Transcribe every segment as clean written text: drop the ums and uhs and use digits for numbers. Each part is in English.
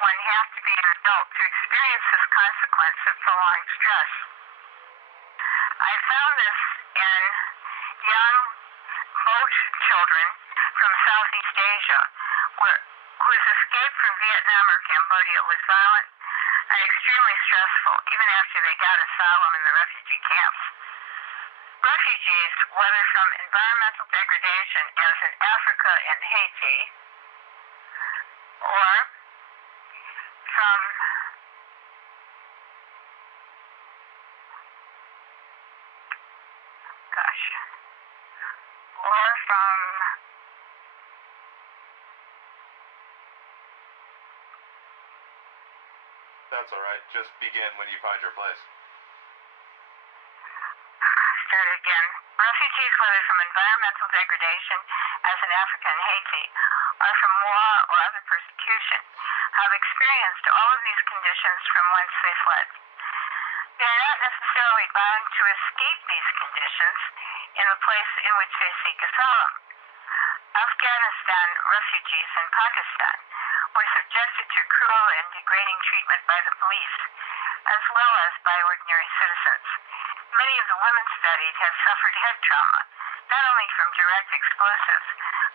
one have to be an adult to experience this consequence of prolonged stress. I found this in young boat children from Southeast Asia, whose escape from Vietnam or Cambodia was violent and extremely stressful, even after they got asylum in the refugee camps. Refugees, whether from environmental degradation, as in Africa and Haiti, or from That's all right. Just begin when you find your place. Start again. Refugees, whether from environmental degradation, as in Africa and Haiti, or from war or other persecution, have experienced all of these conditions from whence they fled. They are not necessarily bound to escape these conditions in the place in which they seek asylum. Afghanistan refugees in Pakistan were subjected to cruel and degrading treatment by the police, as well as by ordinary citizens. Many of the women studied have suffered head trauma, not only from direct explosives,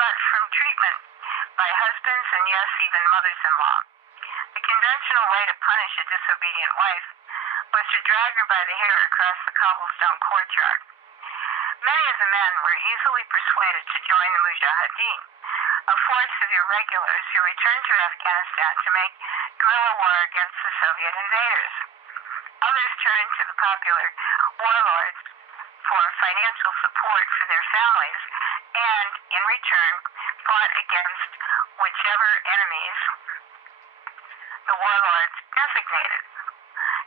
but from treatment by husbands and, yes, even mothers-in-law. The conventional way to punish a disobedient wife was to drag her by the hair across the cobblestone courtyard. Many of the men were easily persuaded to join the Mujahideen, a force of irregulars who returned to Afghanistan to make guerrilla war against the Soviet invaders. Others turned to the popular warlords for financial support for their families and, in return, fought against whichever enemies the warlords designated.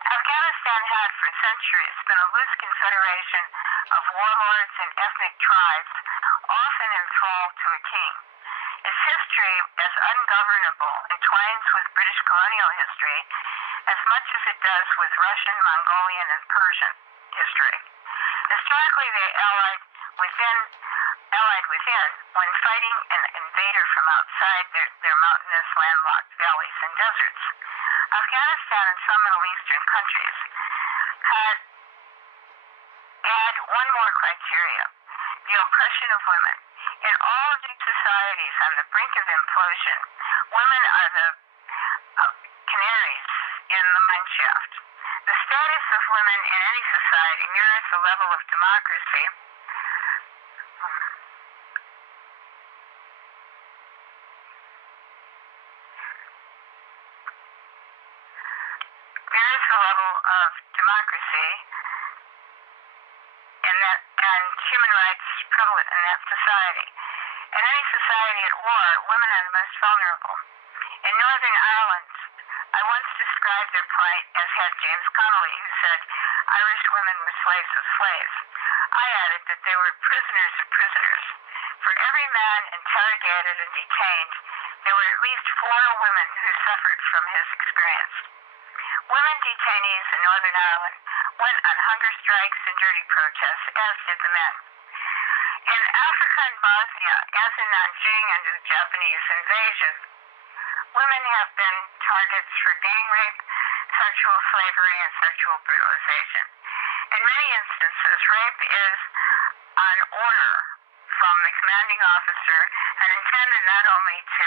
Afghanistan had for centuries been a loose confederation of warlords and ethnic tribes, often enthralled to a king. Its history, as ungovernable, entwines with British colonial history as much as it does with Russian, Mongolian, and Persian history. Historically, they allied within when fighting an invader from outside their mountainous, landlocked valleys and deserts. Afghanistan and some Middle Eastern countries had one more criteria: the oppression of women. In all of these societies on the brink of implosion, women are the canaries in the mineshaft. The status of women in any society mirrors the level of democracy and human rights prevalent in that society. In any society at war, women are the most vulnerable. In Northern Ireland, I once described their plight as had James Connolly, who said Irish women were slaves of slaves. I added that they were prisoners of prisoners. For every man interrogated and detained, there were at least 4 women who suffered from his experience. Women detainees in Northern Ireland went on hunger strikes and dirty protests, as did the men. In Africa and Bosnia, as in Nanjing under the Japanese invasion, women have been targets for gang rape, sexual slavery, and sexual brutalization. In many instances, rape is on order from the commanding officer and intended not only to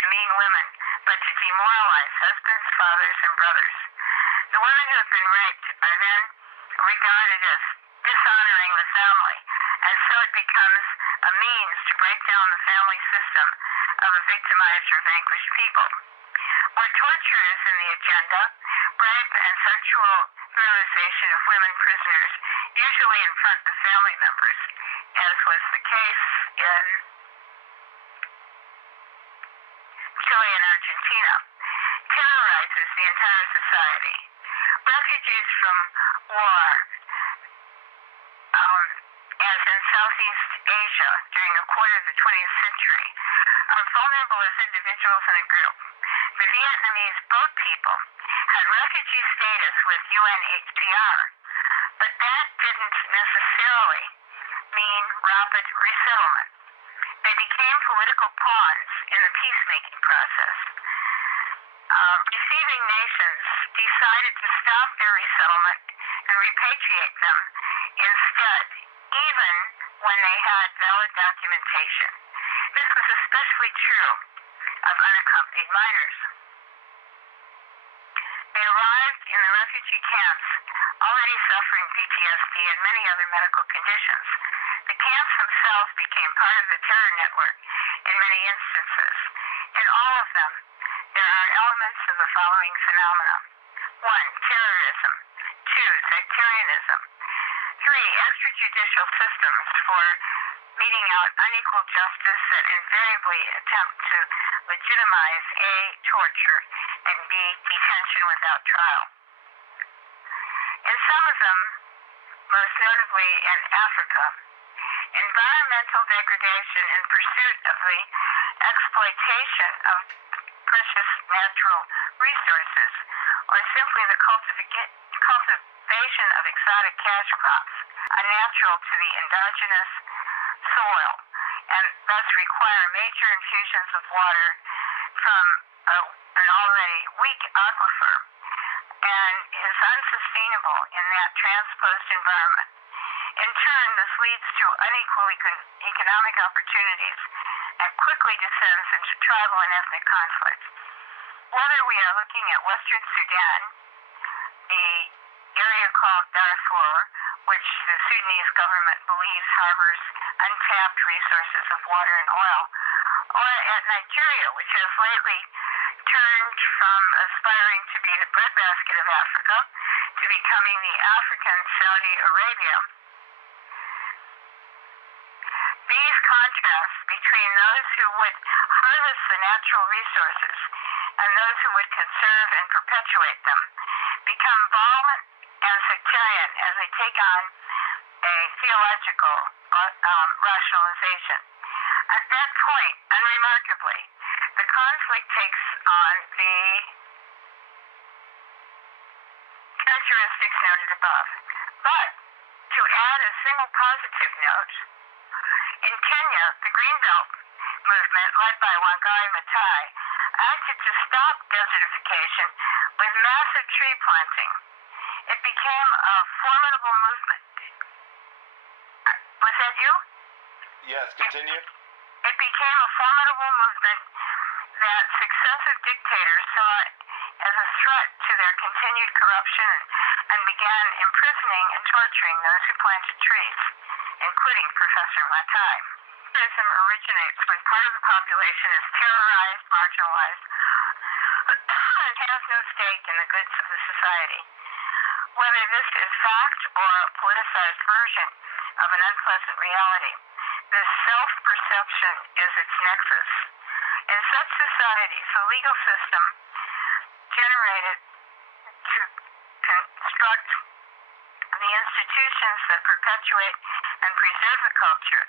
demean women, but to demoralize husbands, fathers, and brothers. The women who have been raped are then regarded as dishonoring the family, and so it becomes a means to break down the family system of a victimized or vanquished people. Where torture is in the agenda, rape and sexual brutalization of women prisoners, usually in front of family members, as was the case in Chile and Argentina, terrorizes the entire society. Refugees from war, as in Southeast Asia during a quarter of the 20th century, are vulnerable as individuals and a group. The Vietnamese boat people had refugee status with UNHCR, but that didn't necessarily mean rapid resettlement. They became political pawns in the peacemaking process. receiving nations decided to stop their resettlement and repatriate them instead, even when they had valid documentation. This was especially true of unaccompanied minors. They arrived in the refugee camps already suffering PTSD and many other medical conditions. The camps themselves became part of the terror network in many instances. In all of them, there are elements of the following phenomena. 1. Terrorism. 2. Sectarianism. 3. Extrajudicial systems for meting out unequal justice that invariably attempt to legitimize A. torture, and B. detention without trial. In some of them, most notably in Africa, environmental degradation in pursuit of the exploitation of precious natural resources, or simply the cultivation of exotic cash crops, unnatural to the indigenous soil, and thus require major infusions of water from an already weak aquifer, and is unsustainable in that transposed environment. In turn, this leads to unequal economic opportunities and quickly descends into tribal and ethnic conflict. Whether we are looking at Western Sudan, the area called Darfur, which the Sudanese government believes harbors untapped resources of water and oil, or at Nigeria, which has lately turned from aspiring to be the breadbasket of Africa to becoming the African Saudi Arabia. These contrasts between those who would harvest the natural resources and those who would conserve and perpetuate them become violent and sectarian as they take on a theological rationalization. At that point, unremarkably, the conflict takes on the characteristics noted above. But, to add a single positive note, in Kenya, the Greenbelt movement, led by Wangari Maathai, acted to stop desertification with massive tree planting. It became a formidable movement. Was that you? Yes, continue. It became a formidable movement that successive dictators saw as a threat to their continued corruption and began imprisoning and torturing those who planted trees, including Professor Maathai. Terrorism originates when part of the population is terrorized, marginalized, and has no stake in the goods of the society. Whether this is fact or a politicized version of an unpleasant reality, this self-perception is its nexus. In such societies, the legal system generated to construct the institutions that perpetuate and preserve the culture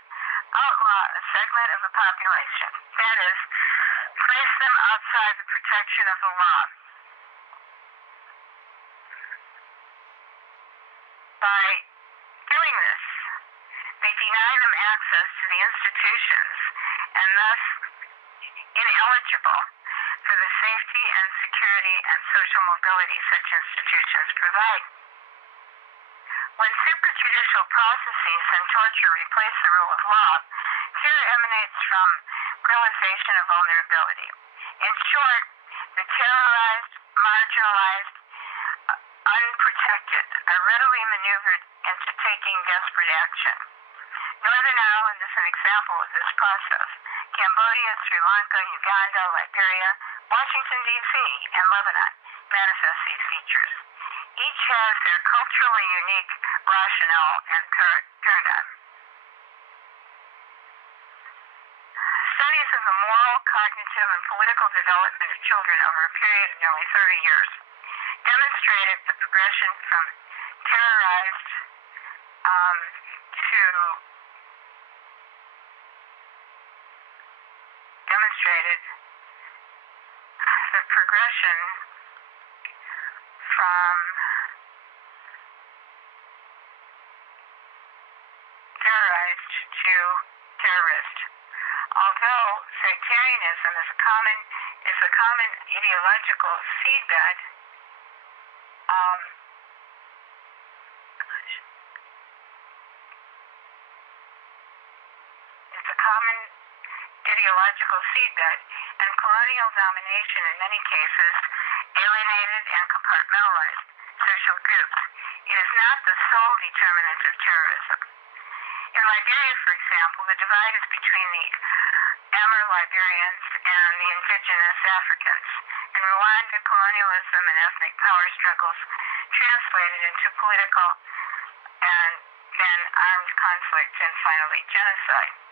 outlaw a segment of the population, that is, place them outside the protection of the law. By doing this, they deny them access to the institutions and thus ineligible for the safety and security and social mobility such institutions provide. When superjudicial processes and torture replace the rule of law, fear emanates from realization of vulnerability. In short, the terrorized, marginalized, unprotected are readily maneuvered into taking desperate action. Northern Ireland is an example of this process. Cambodia, Sri Lanka, Uganda, Liberia, Washington, D.C., and Lebanon manifest these features. Each has their culturally unique rationale and paradigm. Studies of the moral, cognitive, and political development of children over a period of nearly 30 years demonstrated the progression from terrorized to demonstrated the progression from terrorized to terrorist. Although authoritarianism is a common ideological seedbed. It's a common ideological seedbed, and colonial domination in many cases alienated and compartmentalized social groups. It is not the sole determinant of terrorism. In Liberia, for example, the divide is between the Amur Liberians and the indigenous Africans. In Rwanda, colonialism and ethnic power struggles translated into political and then armed conflict and finally genocide.